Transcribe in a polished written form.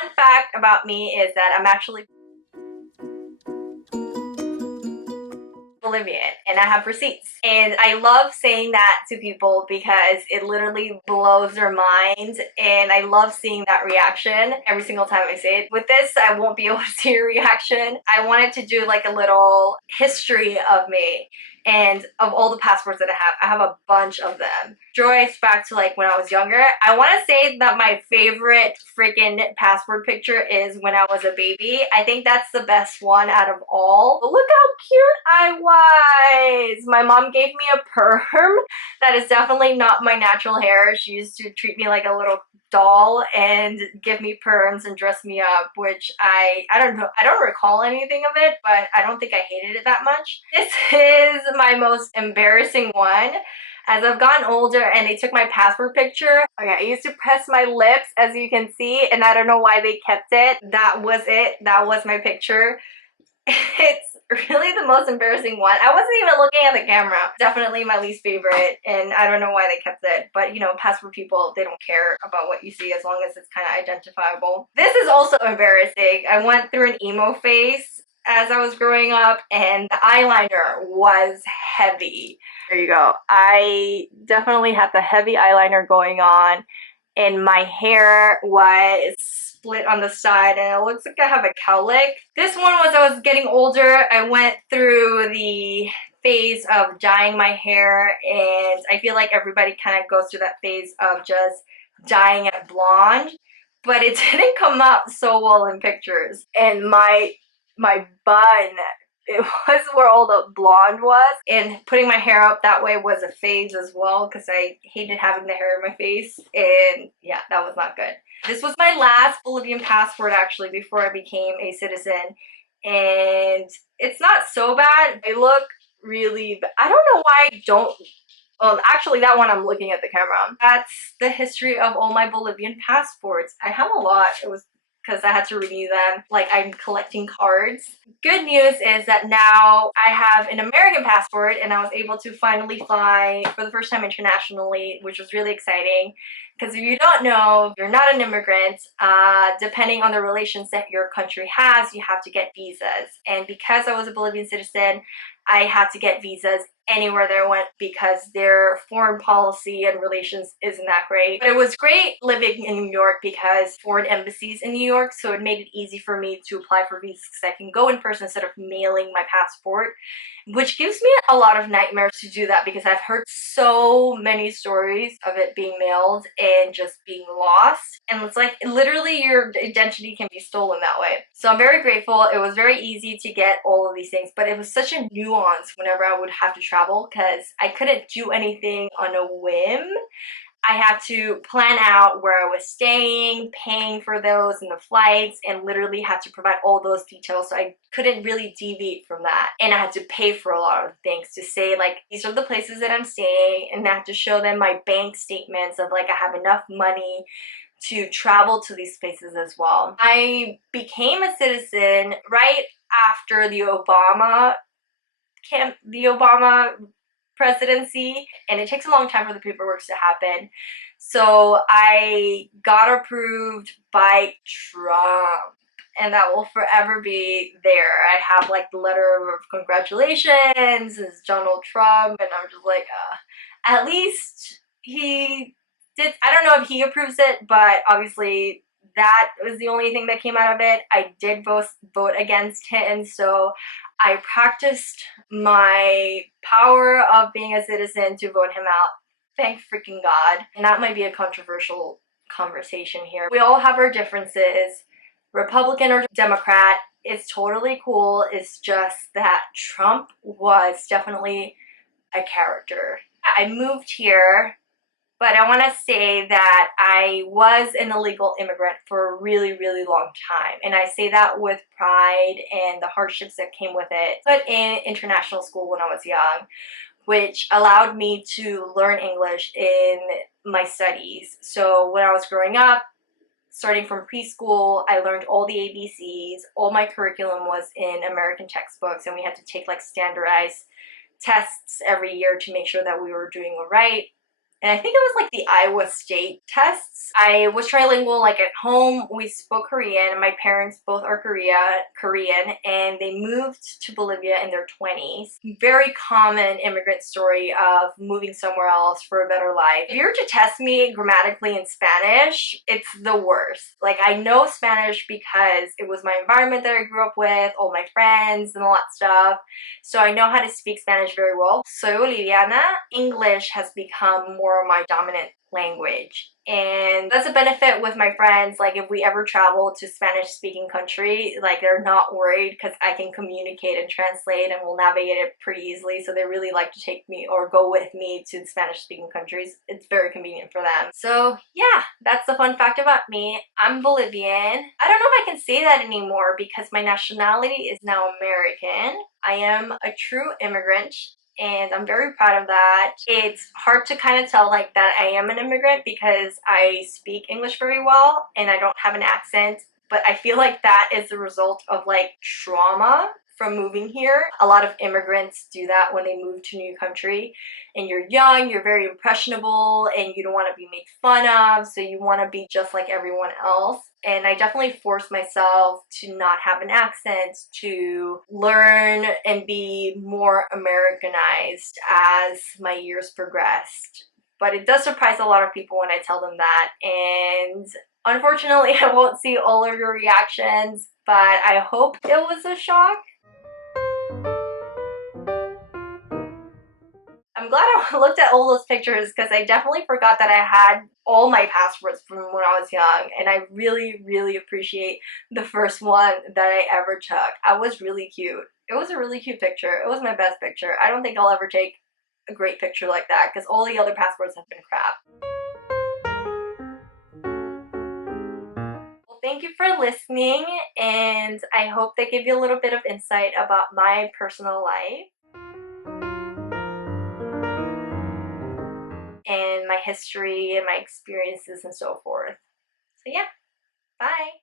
Fun fact about me is that I'm actually Bolivian and I have receipts. And I love saying that to people because it literally blows their minds, and I love seeing that reaction every single time I say it. With this, I won't be able to see your reaction. I wanted to do like a little history of me and of all the passports that I have a bunch of them. Joyce back to like when I was younger. I want to say that my favorite freaking passport picture is when I was a baby. I think that's the best one out of all. But look how cute I was. My mom gave me a perm. That is definitely not my natural hair. She used to treat me like a little doll and give me perms and dress me up, which I don't know, I don't recall anything of it, but I don't think I hated it that much. This is my most embarrassing one. As I've gotten older and they took my passport picture, okay, I used to press my lips, as you can see, and I don't know why they kept it. That was it. That was my picture. It's really the most embarrassing one. I wasn't even looking at the camera. Definitely my least favorite, and I don't know why they kept it. But you know, passport people, they don't care about what you see as long as it's kind of identifiable. This is also embarrassing. I went through an emo phase as I was growing up, and the eyeliner was heavy. There you go. I definitely had the heavy eyeliner going on, and my hair was split on the side, and it looks like I have a cowlick. This one was I was getting older. I went through the phase of dyeing my hair, and I feel like everybody kind of goes through that phase of just dyeing it blonde, but it didn't come out so well in pictures. And my bun, it was where all the blonde was, and putting my hair up that way was a phase as well because I hated having the hair in my face, and yeah, that was not good. This was my last Bolivian passport actually before I became a citizen, and it's not so bad. I look really, I don't know why I don't. Actually, that one I'm looking at the camera. That's the history of all my Bolivian passports. I have a lot. It was because I had to renew them. Like, I'm collecting cards. Good news is that now I have an American passport, and I was able to finally fly for the first time internationally, which was really exciting. Because if you don't know, you're not an immigrant, depending on the relations that your country has, you have to get visas. And because I was a Bolivian citizen, I had to get visas anywhere that I went because their foreign policy and relations isn't that great. But it was great living in New York because foreign embassies in New York, so it made it easy for me to apply for visas because I can go in person instead of mailing my passport, which gives me a lot of nightmares to do that because I've heard so many stories of it being mailed and just being lost. And it's like literally your identity can be stolen that way. So I'm very grateful. It was very easy to get all of these things, but it was such a nuance whenever I would have to travel because I couldn't do anything on a whim. I had to plan out where I was staying, paying for those and the flights, and literally had to provide all those details, so I couldn't really deviate from that. And I had to pay for a lot of things to say like, these are the places that I'm staying, and I had to show them my bank statements of like I have enough money to travel to these places as well. I became a citizen right after the Obama presidency, and it takes a long time for the paperwork to happen. So I got approved by Trump, and that will forever be there. I have like the letter of congratulations, it's Donald Trump, and I'm just like, at least he did. I don't know if he approves it, but obviously that was the only thing that came out of it. I did vote against him, so I practiced my power of being a citizen to vote him out. Thank freaking God. And that might be a controversial conversation here. We all have our differences. Republican or Democrat, it's totally cool. It's just that Trump was definitely a character. I moved here, but I want to say that I was an illegal immigrant for a really, really long time. And I say that with pride and the hardships that came with it. But in international school when I was young, which allowed me to learn English in my studies. So when I was growing up, starting from preschool, I learned all the ABCs. All my curriculum was in American textbooks, and we had to take like standardized tests every year to make sure that we were doing all right. and I think it was like the Iowa State tests. I was trilingual, like at home we spoke Korean. My parents both are Korean, and they moved to Bolivia in their 20s. Very common immigrant story of moving somewhere else for a better life. If you were to test me grammatically in Spanish, it's the worst. Like, I know Spanish because it was my environment that I grew up with, all my friends and all that stuff. So I know how to speak Spanish very well. Soy Boliviana. English has become more my dominant language, and that's a benefit with my friends. Like, if we ever travel to Spanish speaking country, like, they're not worried because I can communicate and translate and will navigate it pretty easily, so they really like to take me or go with me to Spanish speaking countries. It's very convenient for them. So yeah, that's the fun fact about me. I'm Bolivian. I don't know if I can say that anymore because my nationality is now American. I am a true immigrant, and I'm very proud of that. It's hard to kind of tell like that I am an immigrant because I speak English very well and I don't have an accent, but I feel like that is the result of like trauma from moving here. A lot of immigrants do that when they move to a new country, and you're young, you're very impressionable, and you don't want to be made fun of, so you want to be just like everyone else. And I definitely forced myself to not have an accent, to learn and be more Americanized as my years progressed. But it does surprise a lot of people when I tell them that, and unfortunately I won't see all of your reactions, but I hope it was a shock. I'm glad I looked at all those pictures because I definitely forgot that I had all my passports from when I was young, and I really, really appreciate the first one that I ever took. I was really cute. It was a really cute picture. It was my best picture. I don't think I'll ever take a great picture like that because all the other passports have been crap. Well, thank you for listening, and I hope they give you a little bit of insight about my personal life and my history and my experiences and so forth. So yeah, bye.